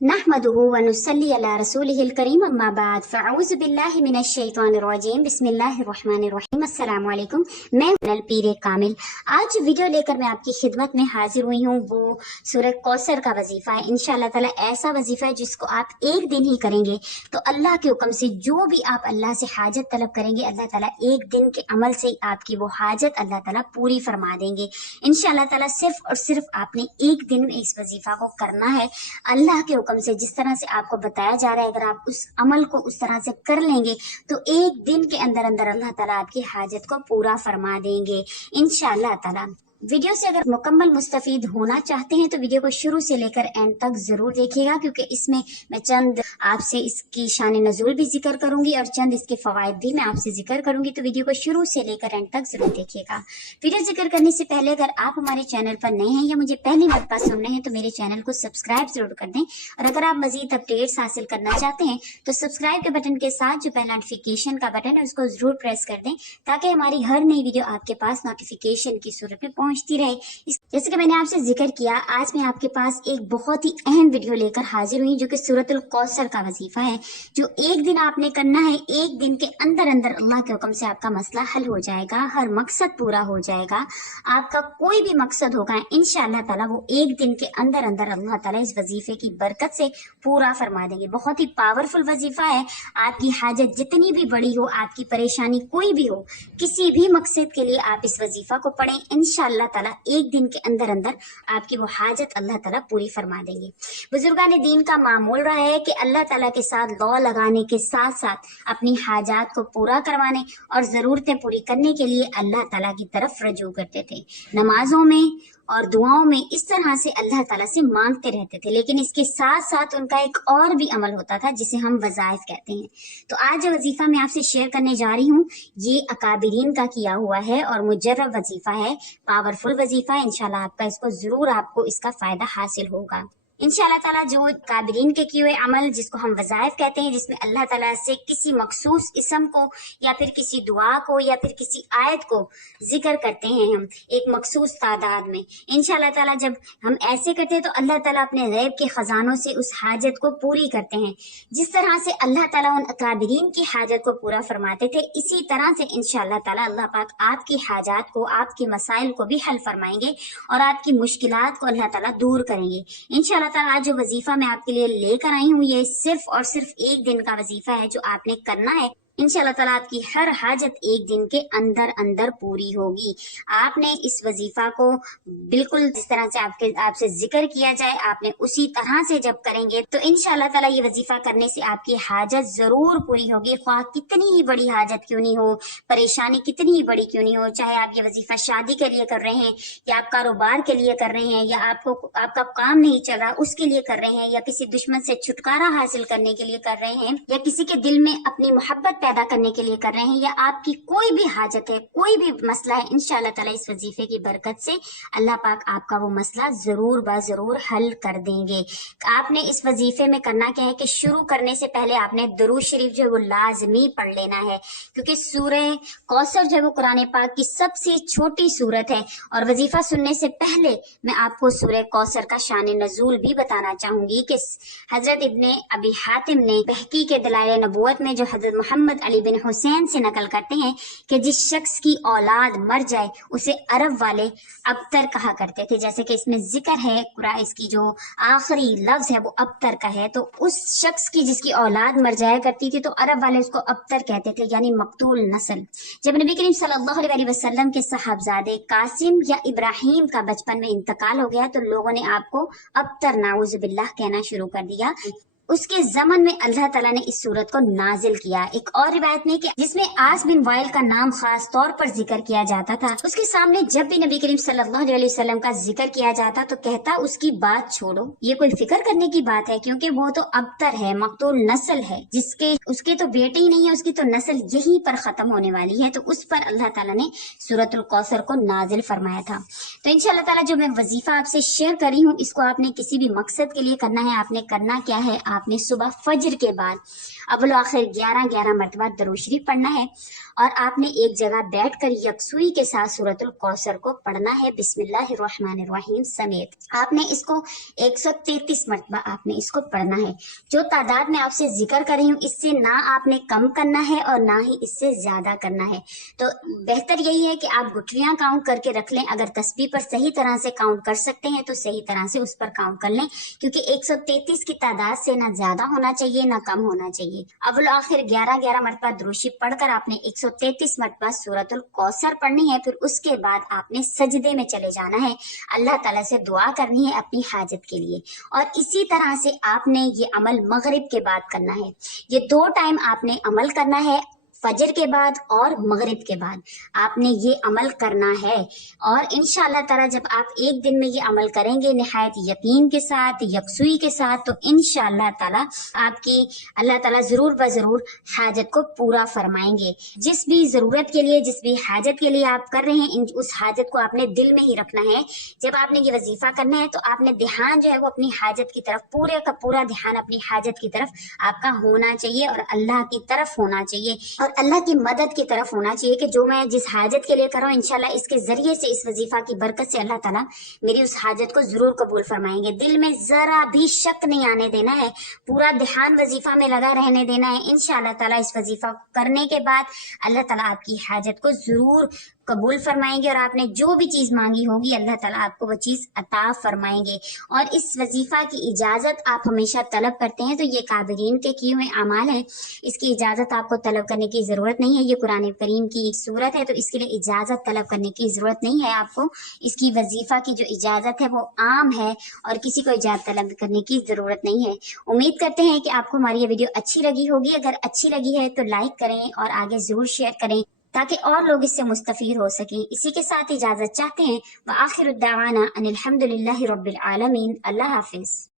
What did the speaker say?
नहमदुहु व नुसल्ली अला रसूलिहिल करीम अम्मा बाद फ़अऊज़ु बिल्लाहि मिनश शैतानिर रजीम बिस्मिल्लाहिर रहमानिर रहीम अस्सलामु अलैकुम। मैं नल पीरे कामिल आज वीडियो लेकर मैं आपकी खिदमत में हाजिर हुई हूँ। वो सूरह कौसर का वजीफा है। इंशाअल्लाह ताला ऐसा वजीफा है जिसको आप एक दिन ही करेंगे तो अल्लाह के हुक्म से जो भी आप अल्लाह से हाजत तलब करेंगे अल्लाह ताला एक दिन के अमल से आपकी वो हाजत अल्लाह ताला पूरी फरमा देंगे इंशाअल्लाह ताला। सिर्फ और सिर्फ आपने एक दिन में इस वजीफा को करना है अल्लाह के हुक्म से। जिस तरह से आपको बताया जा रहा है अगर आप उस अमल को उस तरह से कर लेंगे तो एक दिन के अंदर अंदर अल्लाह ताला आपकी हाजत को पूरा फरमा देंगे इंशाअल्लाह ताला। वीडियो से अगर मुकम्मल मुस्तफीद होना चाहते हैं तो वीडियो को शुरू से लेकर एंड तक जरूर देखिएगा, क्योंकि इसमें मैं चंद आपसे इसकी शान नज़ूल भी जिक्र करूंगी और चंद इसके फवायद भी मैं आपसे जिक्र करूंगी। तो वीडियो को शुरू से लेकर एंड तक जरूर देखिएगा। वीडियो जिक्र करने से पहले अगर आप हमारे चैनल पर नए हैं या मुझे पहली मरतबा सुन रहे हैं तो मेरे चैनल को सब्सक्राइब जरूर कर दें, और अगर आप मजीद अपडेट्स हासिल करना चाहते हैं तो सब्सक्राइब के बटन के साथ जो पहला नोटिफिकेशन का बटन है उसको जरूर प्रेस कर दें, ताकि हमारी हर नई वीडियो आपके पास नोटिफिकेशन की सूरत में पहुंचती रहे। जैसे कि मैंने आपसे जिक्र किया, आज मैं आपके पास एक बहुत ही अहम वीडियो लेकर हाजिर हुई जो कि सूरतुल कौसर का वजीफा है, जो एक दिन आपने करना है। एक दिन के अंदर अंदर अल्लाह के हुक्म से आपका मसला हल हो जाएगा, हर मकसद पूरा हो जाएगा। आपका कोई भी मकसद होगा इंशाअल्लाह ताला वो एक दिन के अंदर अंदर अल्लाह ताला इस वजीफे की बरकत से पूरा फरमा देंगे। बहुत ही पावरफुल वजीफा है। आपकी हाजत जितनी भी बड़ी हो, आपकी परेशानी कोई भी हो, किसी भी मकसद के लिए आप इस वजीफा को पढ़ें इंशाअल्लाह ताला एक दिन के अंदर अंदर आपकी वो हाजत अल्लाह ताला पूरी फरमा देंगे। बुजुर्गान दीन का मामूल रहा है कि अल्लाह ताला के साथ लौ लगाने के साथ साथ अपनी हाजात को पूरा करवाने और ज़रूरतें पूरी करने के लिए अल्लाह ताला की तरफ रजू करते थे। नमाजों में और दुआओं में इस तरह से अल्लाह ताला से मांगते रहते थे, लेकिन इसके साथ साथ उनका एक और भी अमल होता था जिसे हम वज़ाइफ कहते हैं। तो आज जो वजीफा मैं आपसे शेयर करने जा रही हूँ ये अकाबिरीन का किया हुआ है और मुजर्रब वजीफा है, पावरफुल वजीफा है। इंशाल्लाह आपका इसको जरूर आपको इसका फायदा हासिल होगा इंशाअल्लाह ताला। जो काबिरीन के किए हुए अमल जिसको हम वज़ाइफ कहते हैं, जिसमें अल्लाह ताला से किसी मखसूस इसम को या फिर किसी दुआ को या फिर किसी आयत को जिक्र करते हैं हम एक मखसूस तादाद में इंशाअल्लाह ताला। जब हम ऐसे करते हैं तो अल्लाह ताला अपने गैब के खजानों से उस हाजत को पूरी करते हैं। जिस तरह से अल्लाह ताला उन अकाबिरीन की हाजत को पूरा फरमाते थे, इसी तरह से इंशाअल्लाह ताला अल्लाह पाक आपकी हाजात को, आपके मसाइल को भी हल फरमाएंगे और आपकी मुश्किलात को अल्लाह ताला दूर करेंगे इंशाअल्लाह ताला। आज जो वजीफा मैं आपके लिए लेकर आई हूँ ये सिर्फ और सिर्फ एक दिन का वजीफा है जो आपने करना है। इंशाअल्लाह ताला आपकी हर हाजत एक दिन के अंदर अंदर पूरी होगी। आपने इस वजीफा को बिल्कुल जिस तरह से आपसे जिक्र किया जाए आपने उसी तरह से जब करेंगे तो इंशाअल्लाह ताला ये वजीफा करने से आपकी हाजत जरूर पूरी होगी। ख्वाह कितनी ही बड़ी हाजत क्यों नहीं हो, परेशानी कितनी ही बड़ी क्यों नहीं हो, चाहे आप ये वजीफा शादी के लिए कर रहे हैं या आप कारोबार के लिए कर रहे हैं या आपका काम नहीं चल रहा उसके लिए कर रहे हैं या किसी दुश्मन से छुटकारा हासिल करने के लिए कर रहे हैं या किसी के दिल में अपनी मोहब्बत पैदा करने के लिए कर रहे हैं या आपकी कोई भी हाजत है, कोई भी मसला है, इंशाअल्लाह ताला इस वजीफे की बरकत से अल्लाह पाक आपका वो मसला जरूर जरूर हल कर देंगे। आपने इस वजीफे में करना क्या है कि शुरू करने से पहले आपने दुरूद शरीफ जो है वो लाजमी पढ़ लेना है, क्योंकि सूरह कौसर जो है वो कुरान पाक की सबसे छोटी सूरत है। और वजीफा सुनने से पहले मैं आपको सूरह कौसर का शान नज़ूल भी बताना चाहूंगी कि हजरत इब्ने अबी हातिम ने बहकी के दलाइल नबूवत में जो हजरत मोहम्मद अली बिन हुसैन से नकल करते हैं कि जिस शख्स की औलाद मर जाए उसे अरब वाले अबतर कहा करते थे। जैसे कि इसमें जिक्र है कुरान, इसकी जो आखिरी लफ्ज है वो अबतर का है, तो उस शख्स की जिसकी औलाद मर जाया करती थी तो अरब वाले उसको अबतर कहते थे, यानी मकतूल नस्ल। जब नबी करीम सल्लल्लाहु अलैहि वसल्लम के साहबजादे कासिम या इब्राहिम का बचपन में इंतकाल हो गया तो लोगों ने आपको अबतर नाउज़ बिल्लाह कहना शुरू कर दिया। उसके जमन में अल्लाह ताला ने इस सूरत को नाजिल किया। एक और रिवायत में कि जिसमें आस बिन वाइल का नाम खास तौर पर जिक्र किया जाता था, उसके सामने जब भी नबी करीम सल्लल्लाहु अलैहि वसल्लम का जिक्र किया जाता तो कहता उसकी बात छोड़ो, ये कोई फिक्र करने की बात है क्योंकि वो तो अबतर है, मकतूल नस्ल है, उसके तो बेटे ही नहीं है, उसकी तो नस्ल यहीं पर खत्म होने वाली है। तो उस पर अल्लाह ताला ने सूरतुल कौसर को नाजिल फरमाया था। तो इंशाअल्लाह ताला जो मैं वजीफा आपसे शेयर कर रही हूँ इसको आपने किसी भी मकसद के लिए करना है। आपने करना क्या है, آپ نے صبح فجر کے بعد اول آخر 11 مرتبہ درود شریف پڑھنا ہے اور آپ نے ایک جگہ بیٹھ کر یکسوئی کے ساتھ سورۃ الکوثر کو پڑھنا ہے بسم اللہ الرحمن الرحیم سمیت۔ آپ نے اس کو 133 مرتبہ آپ نے اس کو پڑھنا ہے۔ جو تعداد میں آپ سے ذکر کر رہی ہوں اس سے نہ آپ نے کم کرنا ہے اور نہ ہی اس سے زیادہ کرنا ہے۔ تو بہتر یہی ہے کہ آپ گٹھلیاں کاؤنٹ کر کے رکھ لیں، اگر تسبیح پر صحیح طرح سے کاؤنٹ کر سکتے ہیں تو صحیح طرح سے اس پر کاؤنٹ کر لیں، کیونکہ 133 کی تعداد سے نہ زیادہ ہونا چاہیے نہ کم ہونا چاہیے۔ اول آخر 11 مرتبہ درود شریف پڑھ کر آپ نے 133 مرتبہ سورۃ الکوثر پڑھنی ہے، پھر اس کے بعد آپ نے سجدے میں چلے جانا ہے، اللہ تعالیٰ سے دعا کرنی ہے اپنی حاجت کے لیے۔ اور اسی طرح سے آپ نے یہ عمل مغرب کے بعد کرنا ہے۔ یہ 2 ٹائم آپ نے عمل کرنا ہے، فجر کے بعد اور مغرب کے بعد آپ نے یہ عمل کرنا ہے۔ اور انشاءاللہ تعالیٰ جب آپ ایک دن میں یہ عمل کریں گے نہایت یقین کے ساتھ، یکسوئی کے ساتھ، تو انشاءاللہ تعالیٰ آپ کی اللہ تعالیٰ ضرور بضرور حاجت کو پورا فرمائیں گے۔ جس بھی ضرورت کے لیے، جس بھی حاجت کے لیے آپ کر رہے ہیں، اس حاجت کو آپ نے دل میں ہی رکھنا ہے۔ جب آپ نے یہ وظیفہ کرنا ہے تو آپ نے دھیان جو ہے وہ اپنی حاجت کی طرف، پورے کا پورا دھیان اپنی حاجت کی طرف آپ کا ہونا چاہیے اور اللہ کی طرف ہونا چاہیے اور اللہ کی مدد کی طرف ہونا چاہیے کہ جو میں جس حاجت کے لیے کر رہا ہوں انشاءاللہ اس کے ذریعے سے، اس وظیفہ کی برکت سے اللہ تعالیٰ میری اس حاجت کو ضرور قبول فرمائیں گے۔ دل میں ذرا بھی شک نہیں آنے دینا ہے، پورا دھیان وظیفہ میں لگا رہنے دینا ہے۔ انشاءاللہ تعالیٰ اس وظیفہ کرنے کے بعد اللہ تعالیٰ آپ کی حاجت کو ضرور قبول فرمائیں گے اور آپ نے جو بھی چیز مانگی ہوگی اللہ تعالیٰ آپ کو وہ چیز عطا فرمائیں گے۔ اور اس وظیفہ کی اجازت آپ ہمیشہ طلب کرتے ہیں تو یہ کابرین کے کیے ہوئے اعمال ہیں، اس کی اجازت آپ کو طلب کرنے کی ضرورت نہیں ہے۔ یہ قرآن کریم کی صورت ہے تو اس کے لیے اجازت طلب کرنے کی ضرورت نہیں ہے آپ کو۔ اس کی وظیفہ کی جو اجازت ہے وہ عام ہے اور کسی کو اجازت طلب کرنے کی ضرورت نہیں ہے۔ امید کرتے ہیں کہ آپ کو ہماری یہ ویڈیو اچھی لگی ہوگی۔ اگر اچھی لگی ہے تو لائک کریں اور آگے ضرور شیئر کریں تاکہ اور لوگ اس سے مستفید ہو سکیں۔ اسی کے ساتھ اجازت چاہتے ہیں۔ وآخر الدعوانا ان الحمد للہ رب العالمین۔ اللہ حافظ۔